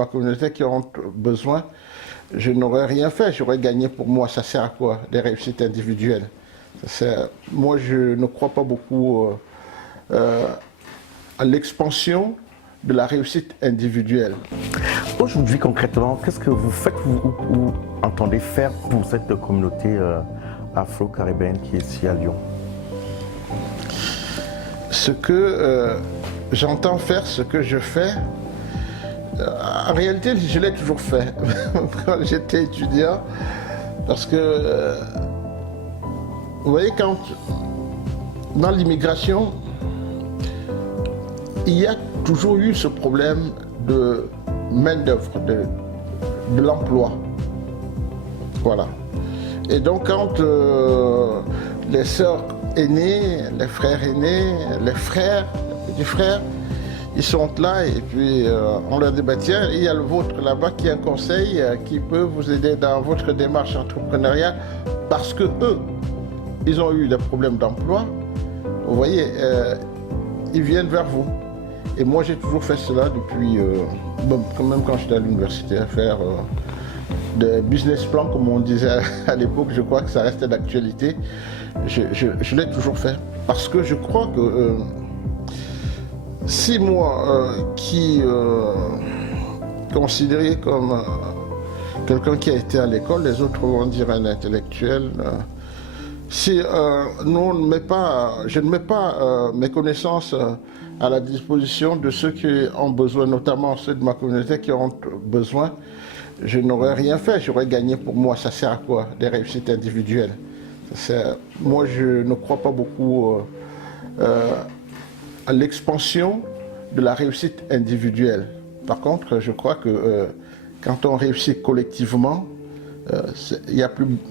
La communauté qui ont besoin, je n'aurais rien fait, j'aurais gagné pour moi. Ça sert à quoi? Des réussites individuelles. Moi, je ne crois pas beaucoup à l'expansion de la réussite individuelle. Aujourd'hui, concrètement, qu'est-ce que vous faites ou entendez faire pour cette communauté afro-caribéenne qui est ici à Lyon? Ce que j'entends faire, ce que je fais, en réalité, je l'ai toujours fait quand j'étais étudiant, parce que, vous voyez, quand dans l'immigration, il y a toujours eu ce problème de main-d'œuvre, de l'emploi. Voilà. Et donc, quand les sœurs aînées, les frères aînés, les frères, les petits frères, ils sont là et puis on leur dit, bah, tiens, il y a le vôtre là-bas qui est un conseil qui peut vous aider dans votre démarche entrepreneuriale parce que eux, ils ont eu des problèmes d'emploi. Vous voyez, ils viennent vers vous. Et moi, j'ai toujours fait cela depuis, même quand j'étais à l'université, à faire des business plans, comme on disait à l'époque. Je crois que ça reste d'actualité. Je l'ai toujours fait parce que je crois que si moi, qui considéré comme quelqu'un qui a été à l'école, les autres vont dire un intellectuel, si je ne mets pas mes connaissances à la disposition de ceux qui ont besoin, notamment ceux de ma communauté qui ont besoin, je n'aurais rien fait, j'aurais gagné pour moi. Ça sert à quoi? Des réussites individuelles. Moi, je ne crois pas beaucoup à l'expansion de la réussite individuelle. Par contre, je crois que quand on réussit collectivement, il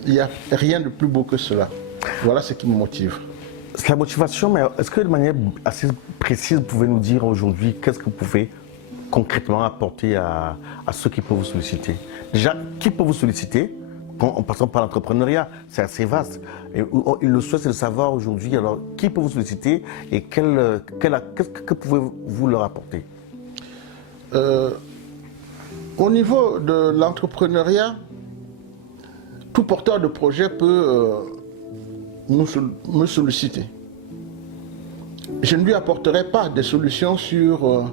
n'y a rien de plus beau que cela. Voilà ce qui me motive. C'est la motivation, mais est-ce que de manière assez précise, vous pouvez nous dire aujourd'hui qu'est-ce que vous pouvez concrètement apporter à ceux qui peuvent vous solliciter? Déjà, qui peut vous solliciter? En passant par l'entrepreneuriat, c'est assez vaste. Et le souhait, c'est de savoir aujourd'hui, alors, qui peut vous solliciter et que pouvez-vous leur apporter? Au niveau de l'entrepreneuriat, tout porteur de projet peut me solliciter. Je ne lui apporterai pas des solutions sur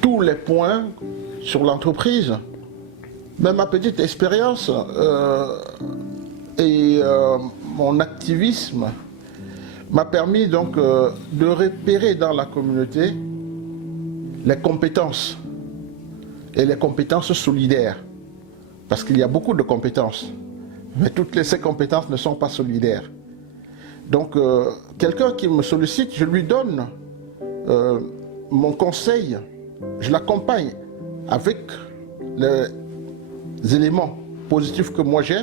tous les points sur l'entreprise. Mais ma petite expérience et mon activisme m'a permis donc de repérer dans la communauté les compétences et les compétences solidaires. Parce qu'il y a beaucoup de compétences, mais toutes ces compétences ne sont pas solidaires. Donc quelqu'un qui me sollicite, je lui donne mon conseil, je l'accompagne avec les éléments positifs que moi j'ai.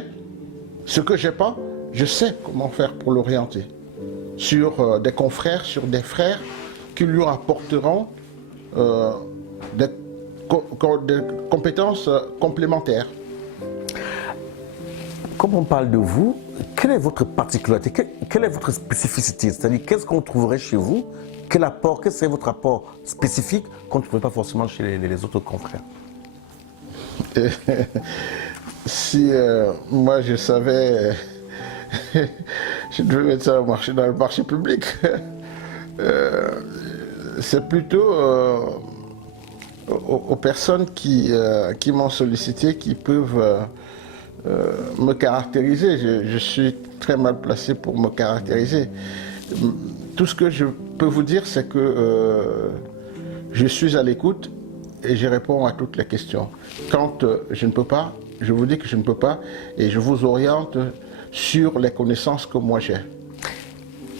Ce que j'ai pas, je sais comment faire pour l'orienter sur des confrères, sur des frères qui lui apporteront des compétences complémentaires. Comme on parle de vous, quelle est votre particularité, quelle est votre spécificité? C'est-à-dire, qu'est-ce qu'on trouverait chez vous? Quel serait votre apport spécifique qu'on ne trouverait pas forcément chez les autres confrères? Si moi je savais, je devais mettre ça dans le marché public. C'est plutôt aux personnes qui m'ont sollicité qui peuvent me caractériser. Je suis très mal placé pour me caractériser. Tout ce que je peux vous dire, c'est que je suis à l'écoute et je réponds à toutes les questions. Quand je ne peux pas, je vous dis que je ne peux pas et je vous oriente sur les connaissances que moi j'ai.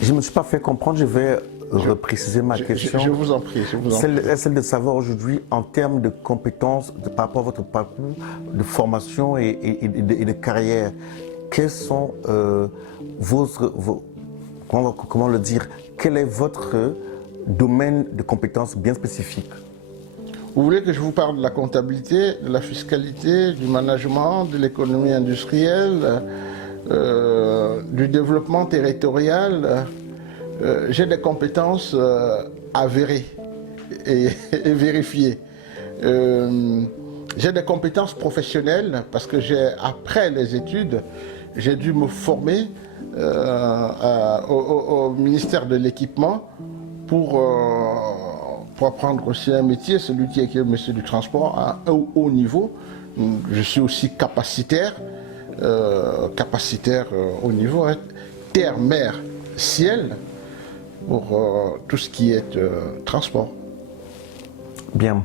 Je ne me suis pas fait comprendre, je vais repréciser ma question. Je vous en prie. Celle de savoir aujourd'hui, en termes de compétences, par rapport à votre parcours de formation et de carrière, quels sont comment le dire, quel est votre domaine de compétences bien spécifique? Vous voulez que je vous parle de la comptabilité, de la fiscalité, du management, de l'économie industrielle, du développement territorial? J'ai des compétences avérées et vérifiées. J'ai des compétences professionnelles parce que après les études, j'ai dû me former au ministère de l'Équipement pour apprendre aussi un métier, celui qui est le métier du transport à un haut niveau. Je suis aussi capacitaire au niveau terre, mer, ciel pour tout ce qui est transport. Bien.